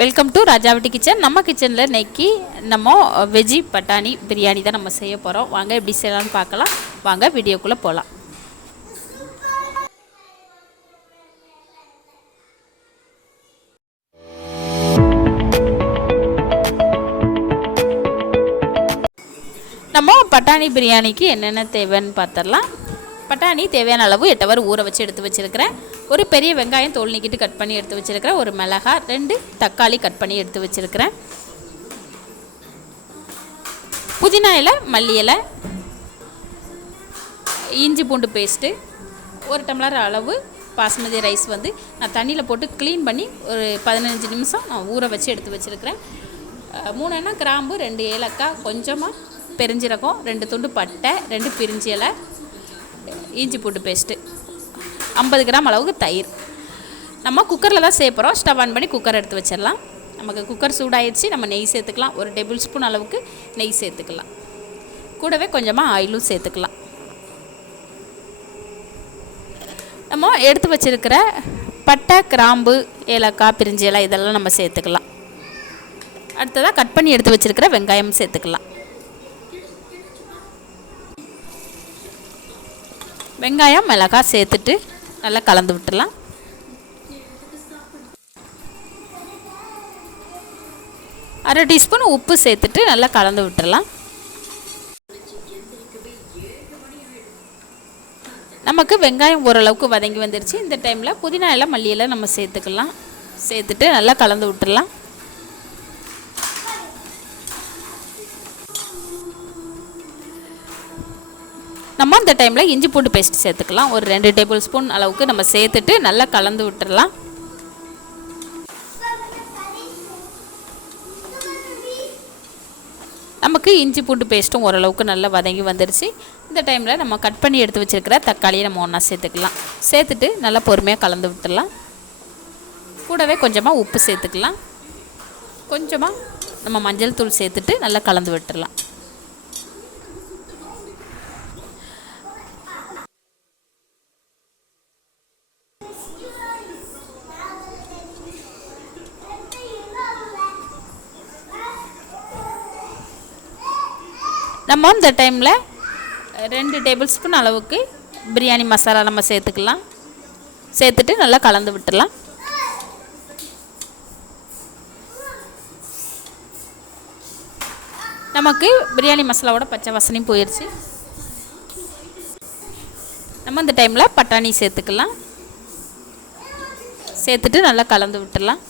Welcome to ராஜாவட்டி kitchen நம்ம கிச்சனில் இன்னைக்கு நம்ம வெஜ்ஜி பட்டாணி பிரியாணி தான் நம்ம செய்ய போகிறோம் வாங்க எப்படி செய்யலாம்னு பார்க்கலாம். வாங்க வீடியோக்குள்ளே போகலாம் நம்ம பட்டாணி பிரியாணிக்கு என்னென்ன தேவைன்னு பார்த்துடலாம். பட்டாணி தேவையான அளவு எட்டவர் ஊற வச்சு எடுத்து வச்சுருக்கிறேன் ஒரு பெரிய வெங்காயம் தோல் நீக்கிட்டு கட் பண்ணி எடுத்து வச்சுருக்கிறேன் ஒரு மிளகாய் ரெண்டு தக்காளி கட் பண்ணி எடுத்து வச்சுருக்கிறேன் புதினா இலை மல்லி இலை இஞ்சி பூண்டு பேஸ்ட்டு ஒரு டம்ளர் அளவு பாஸ்மதி ரைஸ் வந்து நான் தண்ணியில் போட்டு க்ளீன் பண்ணி ஒரு பதினஞ்சு நிமிஷம் நான் ஊற வச்சு எடுத்து வச்சுருக்கிறேன். மூணுன்னா கிராம்பு ரெண்டு ஏலக்காய் கொஞ்சமாக பெருஞ்சீரகம் ரெண்டு துண்டு பட்டை ரெண்டு பிரிஞ்சி இலை இஞ்சி பூண்டு பேஸ்ட்டு ஐம்பது கிராம் அளவுக்கு தயிர். நம்ம குக்கரில் தான் சேர்ப்போம் ஸ்டவ் ஆன் பண்ணி குக்கர் எடுத்து வச்சிடலாம். நமக்கு குக்கர் சூடாயிடுச்சு நம்ம நெய் சேர்த்துக்கலாம். ஒரு டேபிள் ஸ்பூன் அளவுக்கு நெய் சேர்த்துக்கலாம். கூடவே கொஞ்சமாக ஆயிலும் சேர்த்துக்கலாம். நம்ம எடுத்து வச்சிருக்கிற பட்டை கிராம்பு ஏலக்காய் பிரிஞ்சி இலை இதெல்லாம் நம்ம சேர்த்துக்கலாம். அடுத்ததாக கட் பண்ணி எடுத்து வச்சிருக்கிற வெங்காயம் சேர்த்துக்கலாம். வெங்காயம் மிளகாய் சேர்த்துட்டு நல்லா கலந்து விட்டுடலாம். அரை டீஸ்பூன் உப்பு சேர்த்துட்டு நல்லா கலந்து விட்டுறலாம் நமக்கு வெங்காயம் ஓரளவுக்கு வதங்கி வந்துருச்சு. இந்த டைமில் புதினா இலை மல்லியெல்லாம் நம்ம சேர்த்துக்கலாம். சேர்த்துட்டு நல்லா கலந்து விட்டுடலாம். நம்ம அந்த டைமில் இஞ்சி பூண்டு பேஸ்ட் சேர்த்துக்கலாம். ஒரு ரெண்டு டேபிள் ஸ்பூன் அளவுக்கு நம்ம சேர்த்துட்டு நல்லா கலந்து விட்டுடலாம் நமக்கு இஞ்சி பூண்டு பேஸ்ட்டும் ஓரளவுக்கு நல்லா வதங்கி வந்துருச்சு. இந்த டைமில் நம்ம கட் பண்ணி எடுத்து வச்சுருக்கிற தக்காளியை நம்ம ஒன்றா சேர்த்துக்கலாம். சேர்த்துட்டு நல்லா பொறுமையாக கலந்து விட்டுடலாம் கூடவே கொஞ்சமாக உப்பு சேர்த்துக்கலாம். கொஞ்சமாக நம்ம மஞ்சள் தூள் சேர்த்துட்டு நல்லா கலந்து விட்டுடலாம் நம்ம இந்த டைமில் ரெண்டு டேபிள் ஸ்பூன் அளவுக்கு பிரியாணி மசாலா நம்ம சேர்த்துக்கலாம். சேர்த்துட்டு நல்லா கலந்து விட்டுடலாம். நமக்கு பிரியாணி மசாலாவோட பச்சை வாசனையும் போயிடுச்சு நம்ம இந்த டைமில் பட்டாணி சேர்த்துக்கலாம். சேர்த்துட்டு நல்லா கலந்து விட்டுடலாம்.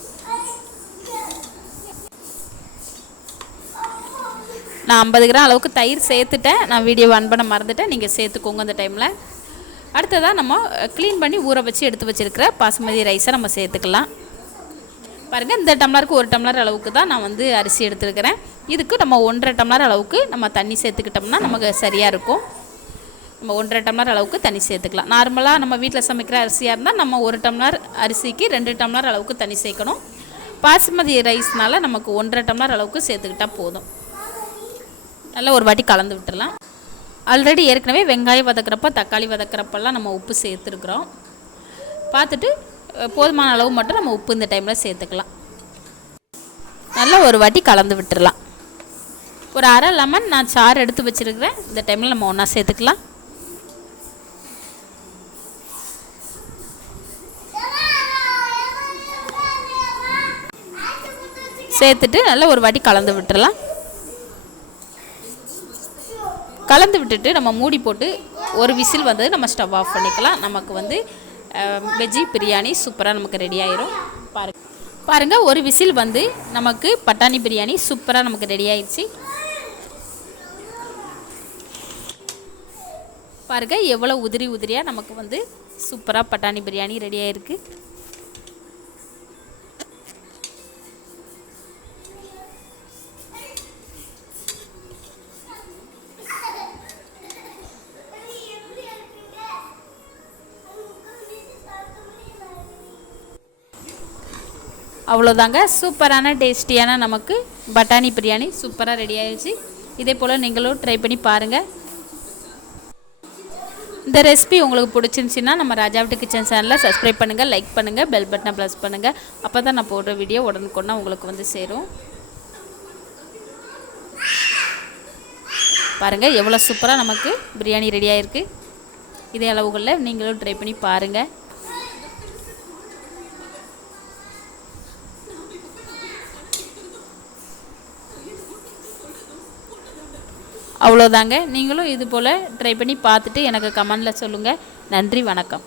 நான் ஐம்பது கிராம் அளவுக்கு தயிர் சேர்த்துட்டேன். நான் வீடியோ ஆன் பண்ண மறந்துட்டேன். நீங்கள் சேர்த்துக்கோங்க அந்த டைமில் அடுத்ததாக நம்ம க்ளீன் பண்ணி ஊற வச்சு எடுத்து வச்சுருக்கிற பாசுமதி ரைஸை நம்ம சேர்த்துக்கலாம். பாருங்கள் இந்த டம்ளருக்கு ஒரு டம்ளர் அளவுக்கு தான் நான் வந்து அரிசி எடுத்துருக்கிறேன். இதுக்கு நம்ம ஒன்றரை டம்ளர் அளவுக்கு நம்ம தண்ணி சேர்த்துக்கிட்டோம்னா நமக்கு சரியாக இருக்கும். நம்ம ஒன்றரை டம்ளர் அளவுக்கு தண்ணி சேர்த்துக்கலாம். நார்மலாக நம்ம வீட்டில் சமைக்கிற அரிசியாக இருந்தால் நம்ம ஒரு டம்ளர் அரிசிக்கு ரெண்டு டம்ளர் அளவுக்கு தண்ணி சேர்க்கணும். பாசுமதி ரைஸ்னால நமக்கு ஒன்றரை டம்ளர் அளவுக்கு சேர்த்துக்கிட்டால் போதும். நல்லா ஒரு வாட்டி கலந்து விட்டுடலாம் ஆல்ரெடி ஏற்கனவே வெங்காயம் வதக்கிறப்ப தக்காளி வதக்கிறப்பெல்லாம் நம்ம உப்பு சேர்த்துருக்குறோம். பார்த்துட்டு போதுமான அளவு மட்டும் நம்ம உப்பு இந்த டைமில் சேர்த்துக்கலாம். நல்லா ஒரு வாட்டி கலந்து விட்டுடலாம் ஒரு அரை லெமன் நான் சாறு எடுத்து வச்சுருக்கிறேன். இந்த டைமில் நம்ம ஒன்றா சேர்த்துக்கலாம். சேர்த்துட்டு நல்லா ஒரு வாட்டி கலந்து விட்டுடலாம் கலந்து விட்டுட்டு நம்ம மூடி போட்டு ஒரு விசில் வந்து நம்ம ஸ்டவ் ஆஃப் பண்ணிக்கலாம். நமக்கு வந்து வெஜ்ஜி பிரியாணி சூப்பராக நமக்கு ரெடி ஆயிரும். பாருங்க. பாருங்கள் ஒரு விசில் வந்து நமக்கு பட்டாணி பிரியாணி சூப்பராக நமக்கு ரெடி ஆயிடுச்சு. பாருங்க எவ்வளோ உதிரி உதிரியாக நமக்கு வந்து சூப்பராக பட்டாணி பிரியாணி ரெடி ஆயிருக்கு. அவ்வளோதாங்க சூப்பரான டேஸ்டியான நமக்கு பட்டாணி பிரியாணி சூப்பராக ரெடி ஆயிடுச்சு இதே போல் நீங்களும் ட்ரை பண்ணி பாருங்கள் இந்த ரெசிபி உங்களுக்கு பிடிச்சிருந்துச்சின்னா நம்ம ராஜாவிட்டு கிச்சன் சேனலில் சப்ஸ்கிரைப் பண்ணுங்கள் லைக் பண்ணுங்கள் பெல் பட்டனை ப்ளஸ் பண்ணுங்கள் அப்போ தான் நான் போடுற வீடியோ உடனுக்குன்னா உங்களுக்கு வந்து சேரும். பாருங்கள் எவ்வளோ சூப்பராக நமக்கு பிரியாணி ரெடி ஆகிருக்கு இதே அளவுகளில் நீங்களும் ட்ரை பண்ணி பாருங்கள் அவ்வளோதாங்க. நீங்களும் இது போல் ட்ரை பண்ணி பார்த்துட்டு எனக்கு கமெண்டில் சொல்லுங்கள் நன்றி வணக்கம்.